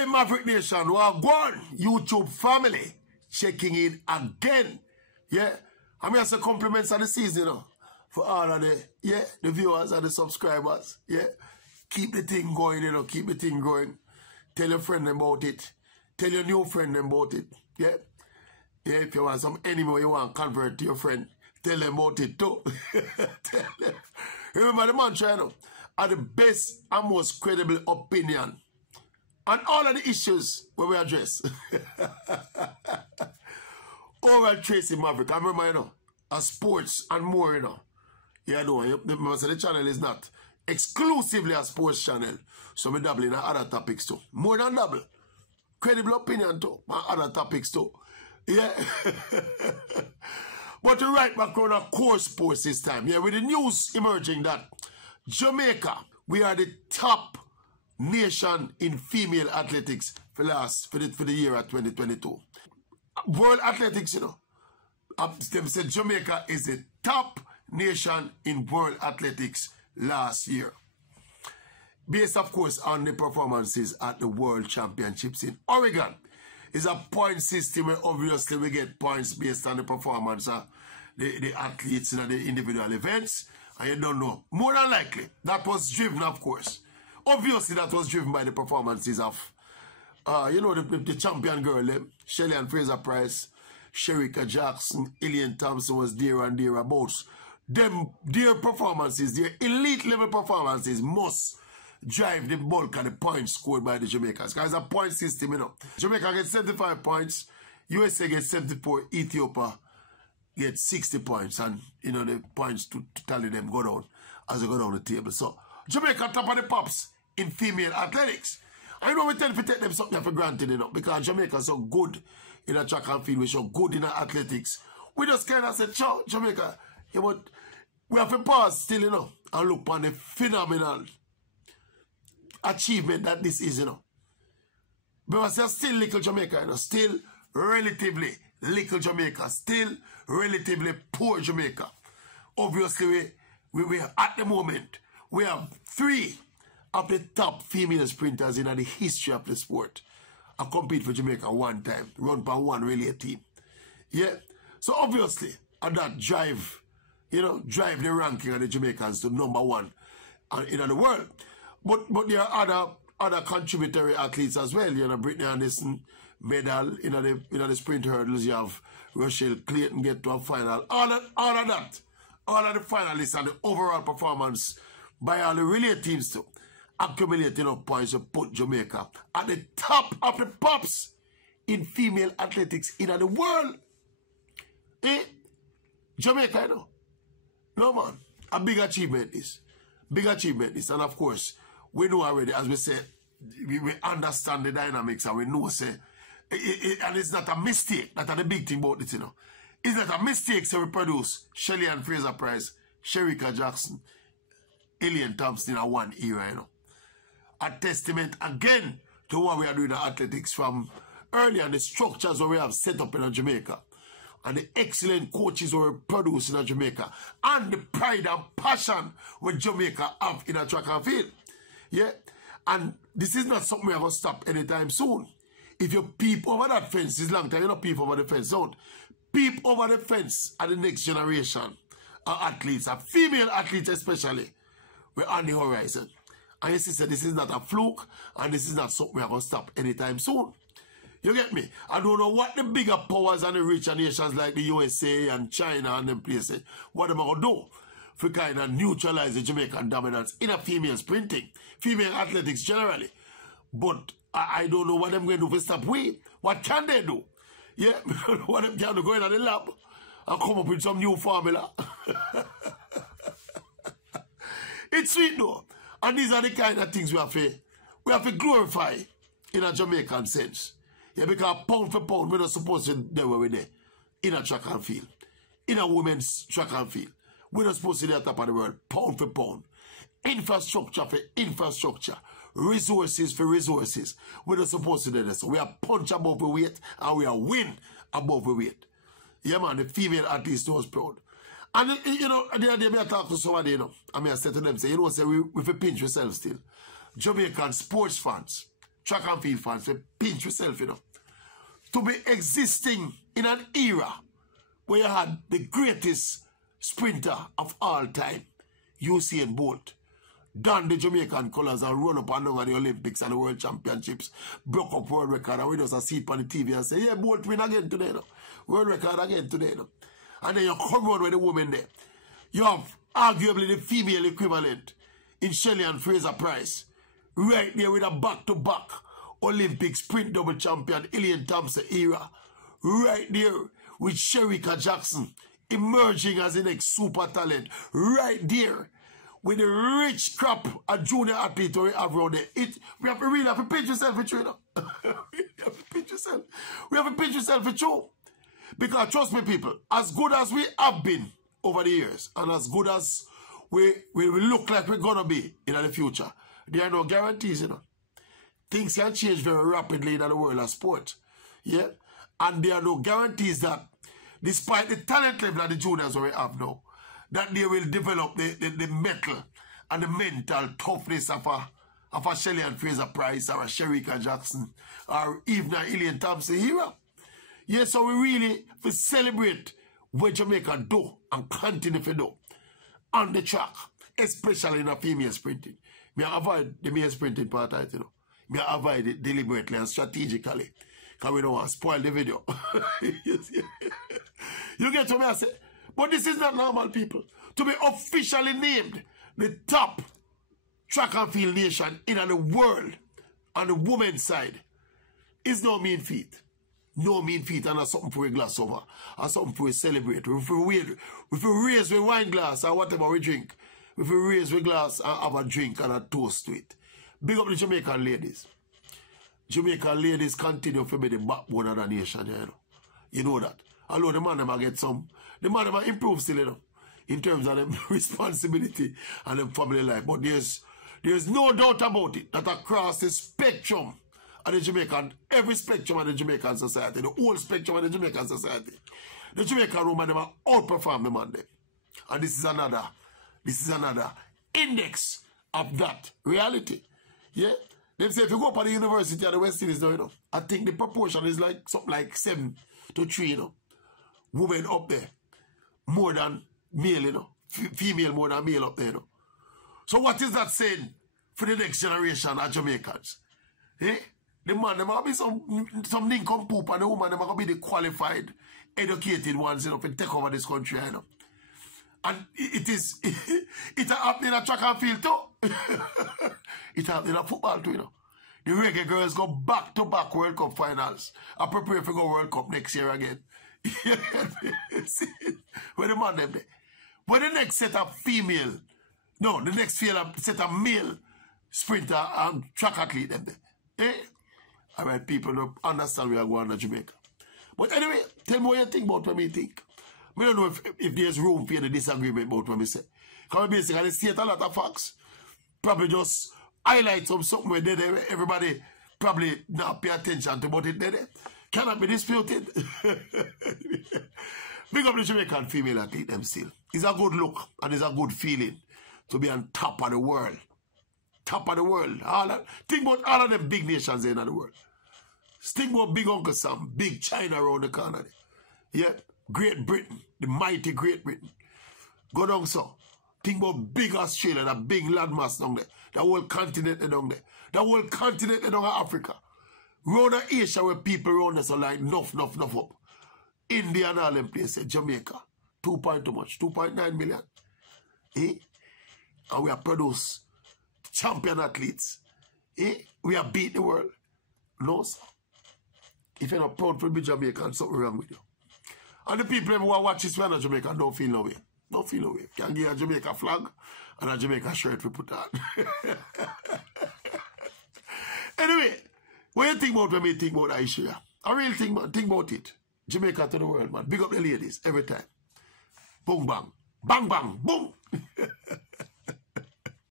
Hey, Maverick Nation, Wagwan, YouTube family, checking in again. Yeah, I'm here to compliments of the season, you know, for all of the viewers and the subscribers. Yeah, keep the thing going, you know, keep the thing going. Tell your friend about it. Tell your new friend about it. Yeah, yeah. If you want some enemy you want to convert to your friend, tell them about it too. Tell them. Remember the mantra, you know, are the best and most credible opinion on all of the issues where we address. Overall Tracy Maverick, I remember, you know, a sports and more, you know. Yeah, no, the channel is not exclusively a sports channel. So we dabble in other topics too. More than double. Credible opinion too. And other topics too. Yeah. But to right back on a core sports this time. Yeah, with the news emerging that Jamaica, we are the top nation in female athletics for the year of 2022. World athletics, you know, they said Jamaica is the top nation in world athletics last year. Based, of course, on the performances at the World Championships in Oregon. It's a point system where obviously we get points based on the performance of the athletes in the individual events. And you don't know. More than likely, that was driven, of course. Obviously, that was driven by the performances of, you know, the champion girl, Shelly and Fraser Price, Sherika Jackson, Ilian Thompson was there and thereabouts. Their performances, their elite level performances must drive the bulk of the points scored by the Jamaicans. Because it's a point system, you know. Jamaica gets 75 points, USA gets 74, Ethiopia gets 60 points, and, you know, the points to tally them go down as they go down the table. So, Jamaica top of the pops in female athletics. I know we tend to take them something for granted, you know, because Jamaica is so good in a track and field, we're so good in athletics. We just kind of said, Jamaica, yeah, but we have to pause still, you know, and look on the phenomenal achievement that this is, you know. But we're still little Jamaica, you know, still relatively little Jamaica, still relatively poor Jamaica. Obviously, we at the moment, we have 3 of the top female sprinters in the history of the sport. I compete for Jamaica one time, run by one relay team. Yeah. So obviously, and that drive, you know, drive the ranking of the Jamaicans to #1 in the world. But there are other contributory athletes as well. You know, Brittany Anderson medal in the sprint hurdles. You have Rochelle Clayton get to a final. All of the finalists and the overall performance by all the relay teams too, accumulating up points to put Jamaica at the top of the pops in female athletics in the world. Eh? Jamaica, you know. No, man. A big achievement is. Big achievement is. And of course, we know already, as we say, we understand the dynamics and we know, say, and it's not a mistake. That's the big thing about it, you know. It's not a mistake to reproduce Shelly and Fraser Price, Sherika Jackson, Ilian Thompson in one era, you know. A testament again to what we are doing in athletics from earlier, and the structures that we have set up in Jamaica, and the excellent coaches we produce in Jamaica, and the pride and passion what Jamaica have in a track and field. Yeah, and this is not something we are going to stop anytime soon. If you peep over that fence, it's long time you don't peep over the fence, don't. Peep over the fence at the next generation of athletes, of female athletes especially, we're on the horizon. And you see, this is not a fluke, and this is not something we are going to stop anytime soon. You get me? I don't know what the bigger powers and the richer nations like the USA and China and them places, what they are going to do for kind of neutralize the Jamaican dominance in a female sprinting, female athletics generally. But I don't know what they're going to do to stop we. What can they do? Yeah, what they can do, go in the lab and come up with some new formula. It's sweet though. And these are the kind of things we have to glorify in a Jamaican sense. Yeah, because pound for pound, we're not supposed to do where we're there. In a track and field. In a women's track and field. We're not supposed to be at the top of the world. Pound for pound. Infrastructure for infrastructure. Resources for resources. We're not supposed to do this. So we are punch above the weight and we are win above the weight. Yeah, man, the female athletes was proud. And, you know, the other day I talk to somebody, you know, and I say to them, say, you know, say, we pinch ourselves still. Jamaican sports fans, track and field fans, so pinch yourself, you know. To be existing in an era where you had the greatest sprinter of all time, Usain Bolt, donned the Jamaican colours and run up and down at the Olympics and the World Championships, broke up world record, and we just see it on the TV and say, yeah, Bolt win again today, no? World record again today, no? And then you come on with the woman there. You have arguably the female equivalent in Shelley and Fraser Price, right there with a back-to-back Olympic sprint double champion, Elaine Thompson era, right there with Sherika Jackson emerging as the next super talent, right there with the rich crop of junior athlete we have around there. We have to really have to pinch yourself for true, you know? We have to pinch yourself. We have to pinch yourself for true. Because trust me, people, as good as we have been over the years, and as good as we look like we're gonna be in the future, there are no guarantees, you know. Things can change very rapidly in the world of sport. Yeah? And there are no guarantees that, despite the talent level that the juniors we have now, that they will develop the mental and the mental toughness of a Shelley and Fraser Price or a Sherika Jackson or even a Elaine Thompson hero. Yeah, so we really celebrate what Jamaica do and continue to do on the track, especially in a female sprinting. Me avoid the male sprinting part of it, you know. Me avoid it deliberately and strategically because we don't want to spoil the video. You get what I say? But this is not normal, people. To be officially named the top track and field nation in the world on the women's side is no mean feat. No mean feat, and that's something for a glass over, or something for a celebrate. If we raise the wine glass or whatever we drink, if we raise the glass and have a drink and a toast to it. Big up the Jamaican ladies. Jamaican ladies continue to be the backbone of the nation, you know. You know that. Although the man them get some, the man them improve still, you know, in terms of them responsibility and them family life. But there's no doubt about it that across the spectrum of the Jamaican, every spectrum of the Jamaican society, the whole spectrum of the Jamaican society, the Jamaican woman them outperform the man them. And this is another index of that reality. Yeah? They say if you go up at the university at the West Indies now, you know, I think the proportion is like something like 7 to 3, you know. Women up there more than male, you know. Female more than male up there, you know. So what is that saying for the next generation of Jamaicans? Eh? The man, there might be some nincompoop, and the woman, there might be the qualified, educated ones, you know, to take over this country, you know. And it's happening in track and field too. It's happening in football too, you know. The reggae girls go back-to-back World Cup finals. I prepare for go World Cup next year again. Where the man them there? When the next set of female, no, the next set of male sprinter and track athlete them there. Eh? Alright, people don't understand we are going to Jamaica. But anyway, tell me what you think about what me think. I don't know if there's room for the disagreement about what I say. Because basically, I state a lot of facts. Probably just highlight something where everybody probably not pay attention to, but it cannot be disputed. Big up the Jamaican female athlete them still. It's a good look and it's a good feeling to be on top of the world. Top of the world. Think about all of them big nations in the world. Think about Big Uncle Sam, Big China around the corner. Yeah. Great Britain, the mighty Great Britain. Go down so. Think about big Australia, that big landmass down there. The whole continent down there. The whole continent down Africa. Round Asia where people around there so like enough up. India and all them places. Jamaica. 2.9 million. Eh? And we have produced champion athletes. Eh? We have beat the world. No, sir. If you're not proud to be Jamaican, something wrong with you. And the people who watch this one in Jamaica don't feel no way. Don't feel no way. Can give a Jamaica flag and a Jamaica shirt we put on. Anyway, what you think about when we think about Aisha? I really think about it. Jamaica to the world, man. Big up the ladies every time. Boom, bang. Bang, bang. Boom.